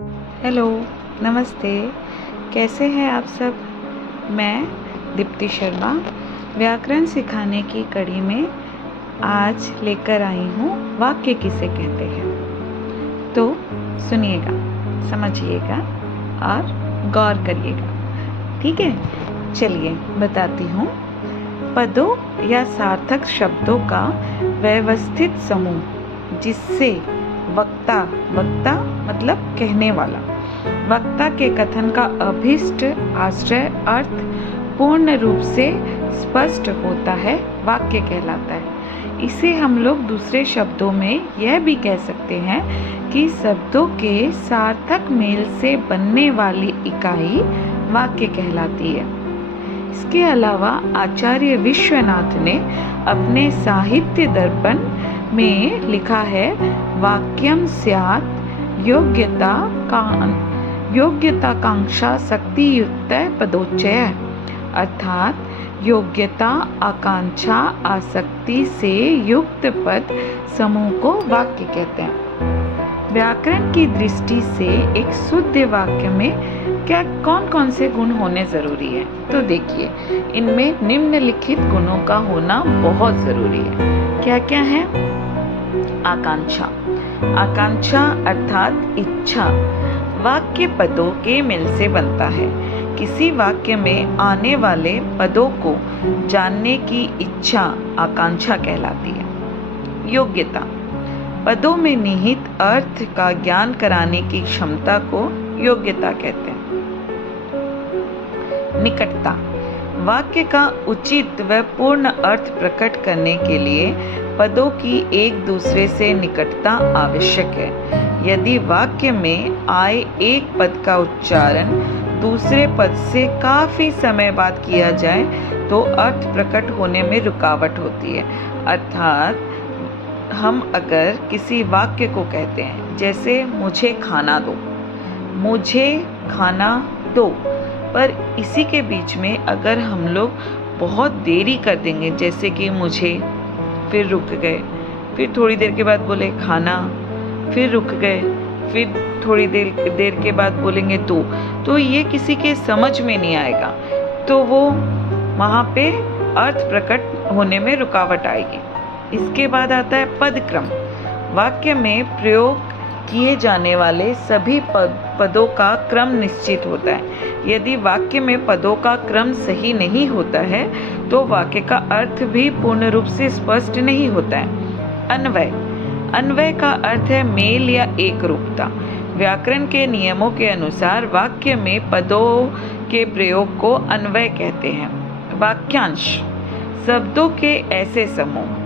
Hello, नमस्ते। कैसे हैं आप सब? मैं दीप्ति शर्मा व्याकरण सिखाने की कड़ी में आज लेकर आई हूँ वाक्य किसे कहते हैं। तो सुनिएगा, समझिएगा और गौर करिएगा। ठीक है, चलिए बताती हूँ। पदों या सार्थक शब्दों का व्यवस्थित समूह जिससे वक्ता मतलब कहने वाला वक्ता के कथन का अभीष्ट आश्रय अर्थ पूर्ण रूप से स्पष्ट होता है, वाक्य कहलाता है। इसे हम लोग दूसरे शब्दों में यह भी कह सकते हैं कि शब्दों के सार्थक मेल से बनने वाली इकाई वाक्य कहलाती है। इसके अलावा आचार्य विश्वनाथ ने अपने साहित्य दर्पण में लिखा है, वाक्यम स्यात् योग्यताकांक्षा शक्तियुक्त पदोच्चय, अर्थात योग्यता, आकांक्षा, आसक्ति से युक्त पद समूह को वाक्य कहते हैं। व्याकरण की दृष्टि से एक शुद्ध वाक्य में क्या कौन कौन से गुण होने जरूरी है? तो देखिए, इनमें निम्नलिखित गुणों का होना बहुत जरूरी है। क्या क्या है? आकांक्षा अर्थात इच्छा वाक्य पदों के मेल से बनता है। किसी वाक्य में आने वाले पदों को जानने की इच्छा आकांक्षा कहलाती है। योग्यता पदों में निहित अर्थ का ज्ञान कराने की क्षमता को योग्यता कहते हैं। निकटता वाक्य का उचित व पूर्ण अर्थ प्रकट करने के लिए पदों की एक दूसरे से निकटता आवश्यक है। यदि वाक्य में आए एक पद का उच्चारण दूसरे पद से काफी समय बाद किया जाए तो अर्थ प्रकट होने में रुकावट होती है। अर्थात हम अगर किसी वाक्य को कहते हैं, जैसे मुझे खाना दो, पर इसी के बीच में अगर हम लोग बहुत देरी कर देंगे, जैसे कि मुझे, फिर रुक गए, फिर थोड़ी देर के बाद बोले खाना, फिर रुक गए, फिर थोड़ी देर के बाद बोलेंगे तो ये किसी के समझ में नहीं आएगा, तो वो वहाँ पे अर्थ प्रकट होने में रुकावट आएगी। इसके बाद आता है पदक्रम। वाक्य में प्रयोग किए जाने वाले सभी पदों का क्रम निश्चित होता है। यदि वाक्य में पदों का क्रम सही नहीं होता है तो वाक्य का अर्थ भी पूर्ण रूप से स्पष्ट नहीं होता है। अन्वय का अर्थ है मेल या एक रूपता। व्याकरण के नियमों के अनुसार वाक्य में पदों के प्रयोग को अन्वय कहते हैं। वाक्यांश शब्दों के ऐसे समूह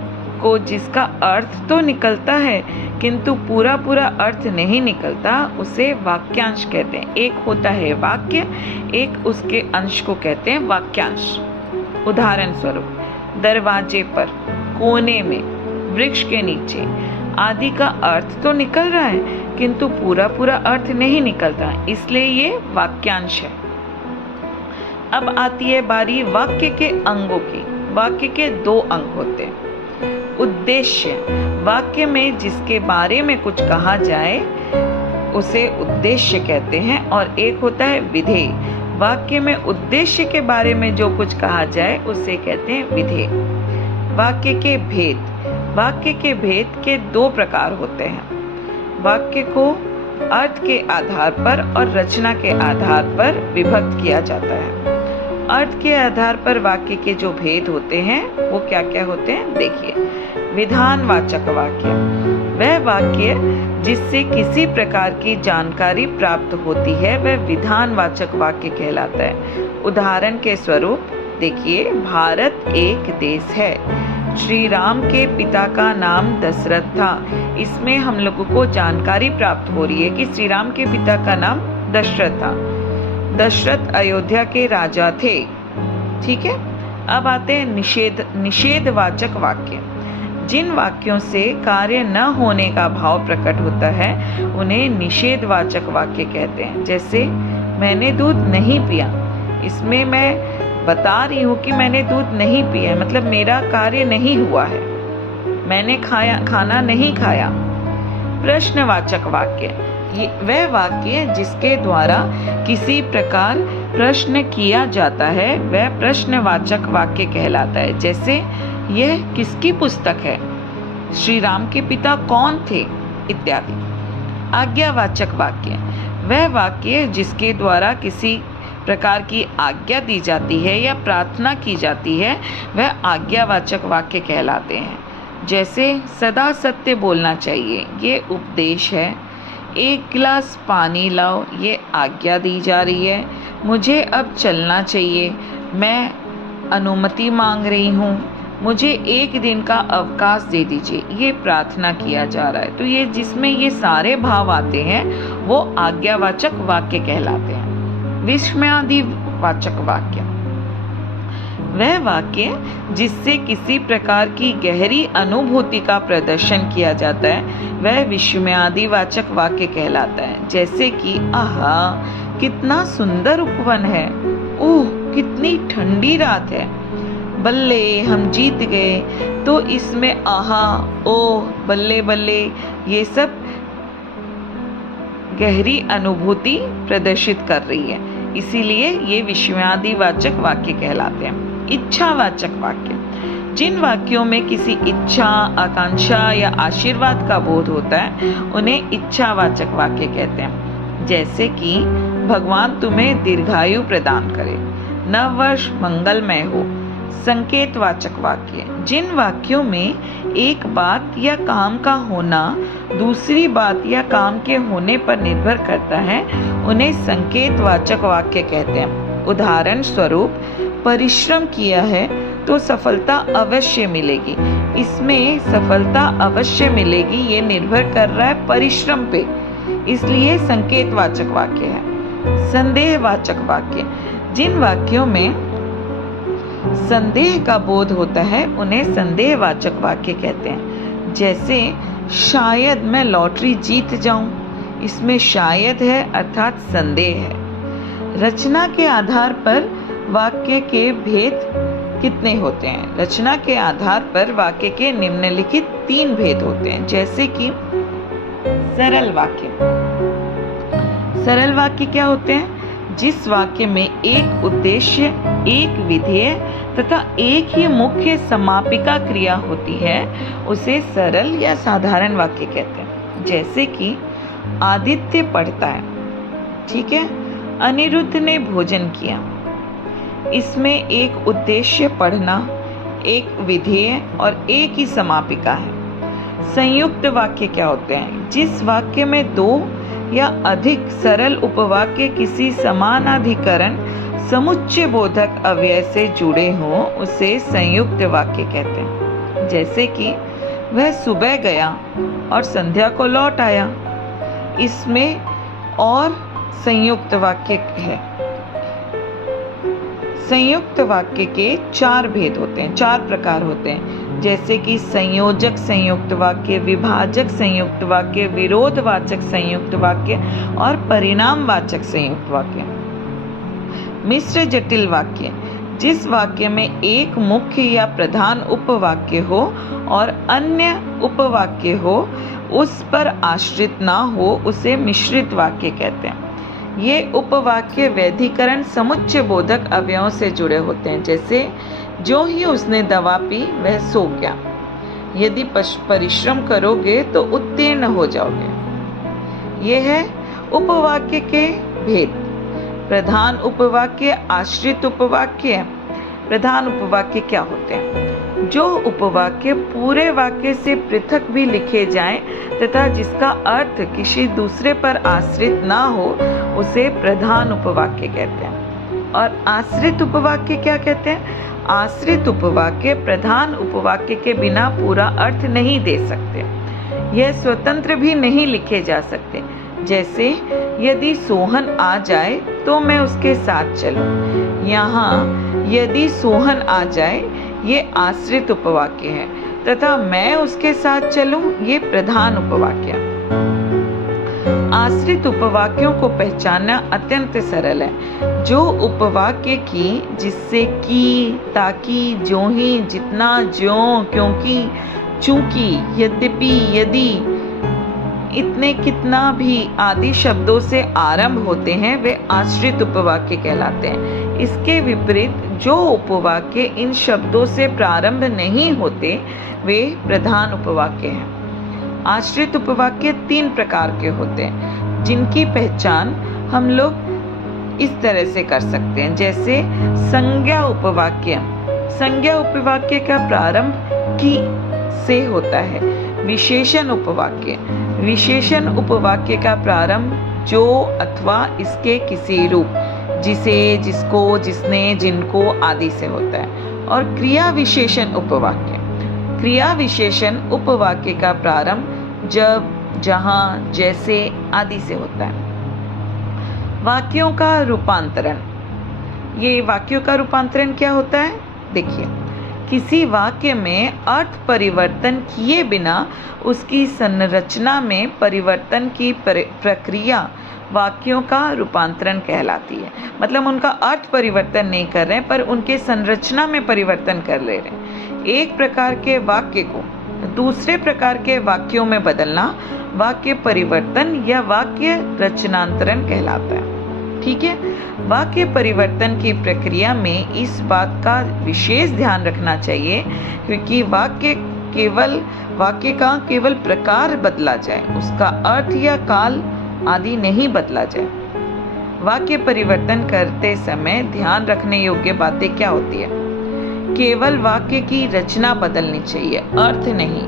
को जिसका अर्थ तो निकलता है किंतु पूरा अर्थ नहीं निकलता, उसे वाक्यांश कहते हैं। एक होता है वाक्य, एक उसके अंश को कहते हैं वाक्यांश। उदाहरण स्वरूप, दरवाजे पर, कोने में, वृक्ष के नीचे आदि का अर्थ तो निकल रहा है किंतु पूरा अर्थ नहीं निकलता, इसलिए ये वाक्यांश है। अब आती है बारी वाक्य के अंगों की। वाक्य के दो अंग होते हैं। उद्देश्य वाक्य में जिसके बारे में कुछ कहा जाए उसे उद्देश्य कहते हैं, और एक होता है विधेय। वाक्य में उद्देश्य के बारे में जो कुछ कहा जाए उसे कहते हैं विधेय। वाक्य के भेद के दो प्रकार होते हैं। वाक्य को अर्थ के आधार पर और रचना के आधार पर विभक्त किया जाता है। अर्थ के आधार पर वाक्य के जो भेद होते हैं वो क्या क्या होते हैं? देखिए, विधानवाचक वाक्य वह वाक्य जिससे किसी प्रकार की जानकारी प्राप्त होती है वह विधानवाचक वाक्य कहलाता है। उदाहरण के स्वरूप देखिए, भारत एक देश है, श्री राम के पिता का नाम दशरथ था। इसमें हम लोगों को जानकारी प्राप्त हो रही है कि श्री राम के पिता का नाम दशरथ था। दशरथ अयोध्या के राजा थे। ठीक है, अब आते हैं निषेधवाचक वाक्य। जिन वाक्यों से कार्य न होने का भाव प्रकट होता है उन्हें निषेधवाचक वाक्य कहते हैं। जैसे मैंने दूध नहीं पिया, इसमें मैं बता रही हूँ कि मैंने दूध नहीं पिया, मतलब मेरा कार्य नहीं हुआ है। मैंने खाना नहीं खाया। प्रश्नवाचक वाक्य वह वाक्य जिसके द्वारा किसी प्रकार प्रश्न किया जाता है वह प्रश्नवाचक वाक्य कहलाता है। जैसे यह किसकी पुस्तक है, श्री राम के पिता कौन थे, इत्यादि। आज्ञावाचक वाक्य वह वाक्य जिसके द्वारा किसी प्रकार की आज्ञा दी जाती है या प्रार्थना की जाती है वह आज्ञावाचक वाक्य कहलाते हैं। जैसे सदा सत्य बोलना चाहिए, ये उपदेश है। एक गिलास पानी लाओ, ये आज्ञा दी जा रही है। मुझे अब चलना चाहिए, मैं अनुमति मांग रही हूँ। मुझे एक दिन का अवकाश दे दीजिए, ये प्रार्थना किया जा रहा है। तो ये जिसमें ये सारे भाव आते हैं वो आज्ञावाचक वाक्य कहलाते हैं। विस्मयादिवाचक वाक्य वह वाक्य जिससे किसी प्रकार की गहरी अनुभूति का प्रदर्शन किया जाता है वह विस्मयादिवाचक वाक्य कहलाता है। जैसे कि आहा कितना सुंदर उपवन है, ओह कितनी ठंडी रात है, बल्ले हम जीत गए। तो इसमें आहा, ओह, बल्ले बल्ले ये सब गहरी अनुभूति प्रदर्शित कर रही है, इसीलिए ये विस्मयादिवाचक वाक्य कहलाते हैं। इच्छावाचक वाक्य जिन वाक्यों में किसी इच्छा, आकांक्षा या आशीर्वाद का बोध होता है उन्हें इच्छावाचक वाक्य कहते हैं। जैसे कि भगवान तुम्हें दीर्घायु प्रदान करे, नव वर्ष मंगलमय हो। संकेतवाचक वाक्य जिन वाक्यों में एक बात या काम का होना दूसरी बात या काम के होने पर निर्भर करता है उन्हें संकेतवाचक वाक्य कहते हैं। उदाहरण स्वरूप परिश्रम किया है तो सफलता अवश्य मिलेगी। इसमें सफलता अवश्य मिलेगी ये निर्भर कर रहा है परिश्रम पे, इसलिए संकेतवाचक वाक्य है। संदेहवाचक वाक्य जिन वाक्यों में संदेह का बोध होता है उन्हें संदेहवाचक वाक्य कहते हैं। जैसे शायद मैं लॉटरी जीत जाऊं, इसमें शायद है अर्थात संदेह है। रचना के आधार पर वाक्य के भेद कितने होते हैं? रचना के आधार पर वाक्य के निम्नलिखित 3 भेद होते हैं। जैसे कि सरल वाक्य। सरल वाक्य क्या होते हैं? जिस वाक्य में एक उद्देश्य, एक विधेय तथा एक ही मुख्य समापिका क्रिया होती है उसे सरल या साधारण वाक्य कहते हैं। जैसे कि आदित्य पढ़ता है, ठीक है, अनिरुद्ध ने भोजन किया। इसमें एक उद्देश्य पढ़ना, एक विधेय और एक ही समापिका है। संयुक्त वाक्य क्या होते हैं? जिस वाक्य में 2 या अधिक सरल उपवाक्य किसी समानाधिकरण समुच्चय बोधक अव्यय से जुड़े हों उसे संयुक्त वाक्य कहते हैं। जैसे कि वह सुबह गया और संध्या को लौट आया, इसमें और संयुक्त वाक्य है। संयुक्त वाक्य के 4 भेद होते हैं, 4 प्रकार होते हैं। जैसे कि संयोजक संयुक्त वाक्य, विभाजक संयुक्त वाक्य, विरोधवाचक संयुक्त वाक्य और परिणामवाचक संयुक्त वाक्य। मिश्र जटिल वाक्य जिस वाक्य में एक मुख्य या प्रधान उपवाक्य हो और अन्य उपवाक्य हो उस पर आश्रित ना हो उसे मिश्रित वाक्य कहते हैं। ये उपवाक्य वैधिकरण समुच्चय बोधक अवयवों से जुड़े होते हैं। जैसे जो ही उसने दवा पी वह सो गया, यदि परिश्रम करोगे तो उत्तीर्ण हो जाओगे। यह है उपवाक्य के भेद। प्रधान उपवाक्य, आश्रित उपवाक्य। प्रधान उपवाक्य क्या होते हैं? जो उपवाक्य पूरे वाक्य से पृथक भी लिखे जाएं तथा जिसका अर्थ किसी दूसरे पर आश्रित ना हो उसे प्रधान उपवाक्य कहते हैं। और आश्रित उपवाक्य क्या कहते हैं? आश्रित उपवाक्य प्रधान उपवाक्य के बिना पूरा अर्थ नहीं दे सकते, यह स्वतंत्र भी नहीं लिखे जा सकते। जैसे यदि सोहन आ जाए तो मैं उसके साथ चलूं। यहाँ यदि सोहन आ जाए ये आश्रित उपवाक्य है तथा मैं उसके साथ चलूं ये प्रधान उपवाक्य। आश्रित उपवाक्यों को पहचानना अत्यंत सरल है। जो उपवाक्य की, जिससे कि, ताकि, जो ही, जितना, ज्यों, क्योंकि, चूंकि, यद्यपि, यदि इतने कितना भी आदि शब्दों से आरंभ होते हैं वे आश्रित उपवाक्य कहलाते हैं। इसके विपरीत जो उपवाक्य इन शब्दों से प्रारंभ नहीं होते वे प्रधान उपवाक्य हैं। आश्रित उपवाक्य 3 प्रकार के होते हैं जिनकी पहचान हम लोग इस तरह से कर सकते हैं। जैसे संज्ञा उपवाक्य। संज्ञा उपवाक्य का प्रारंभ की से होता है। विशेषण उपवाक्य। विशेषण उपवाक्य का प्रारंभ जो अथवा इसके किसी रूप, जिसे, जिसको, जिसने, जिनको आदि से होता है। और क्रिया विशेषण उपवाक्य। क्रिया विशेषण उपवाक्य का प्रारंभ जब, जहाँ, जैसे आदि से होता है। वाक्यों का रूपांतरण। ये वाक्यों का रूपांतरण क्या होता है? देखिए, किसी वाक्य में अर्थ परिवर्तन किए बिना उसकी संरचना में परिवर्तन की प्रक्रिया वाक्यों का रूपांतरण कहलाती है। मतलब उनका अर्थ परिवर्तन नहीं कर रहे हैं पर उनके संरचना में परिवर्तन कर ले रहे हैं। एक प्रकार के वाक्य को दूसरे प्रकार के वाक्यों में बदलना वाक्य परिवर्तन या वाक्य रचनांतरण कहलाता है। ठीक है। वाक्य परिवर्तन की प्रक्रिया में इस बात का विशेष ध्यान रखना चाहिए क्योंकि वाक्य का केवल प्रकार बदला जाए, उसका अर्थ या काल आदि नहीं बदला जाए। वाक्य परिवर्तन करते समय ध्यान रखने योग्य बातें क्या होती है? केवल वाक्य की रचना बदलनी चाहिए, अर्थ नहीं।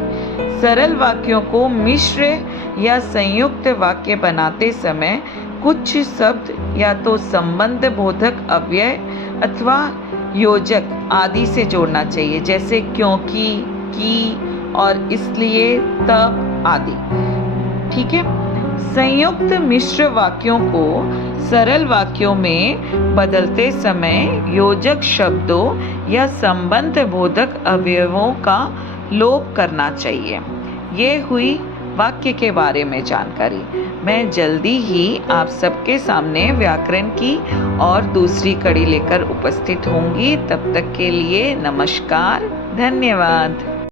सरल वाक्यों को मिश्र या संयुक्त वाक्य बनाते समय कुछ शब्द या तो संबंध बोधक अव्यय अथवा योजक आदि से जोड़ना चाहिए, जैसे क्योंकि, की और इसलिए, तब आदि। ठीक है। संयुक्त मिश्र वाक्यों को सरल वाक्यों में बदलते समय योजक शब्दों या संबंध बोधक अवयवों का लोप करना चाहिए। ये हुई वाक्य के बारे में जानकारी। मैं जल्दी ही आप सबके सामने व्याकरण की और दूसरी कड़ी लेकर उपस्थित होंगी। तब तक के लिए नमस्कार, धन्यवाद।